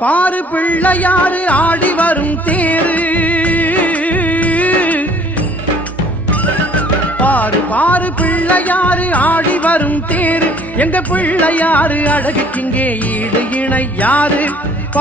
பாரு பிள்ளையாரு ஆடி வரும் தேரு, பாரு பாரு பிள்ளையாரு ஆடி வரும் தேரு, எங்க பிள்ளையாரு அழகுக்கிங்கே ஈடு இணை யாரு?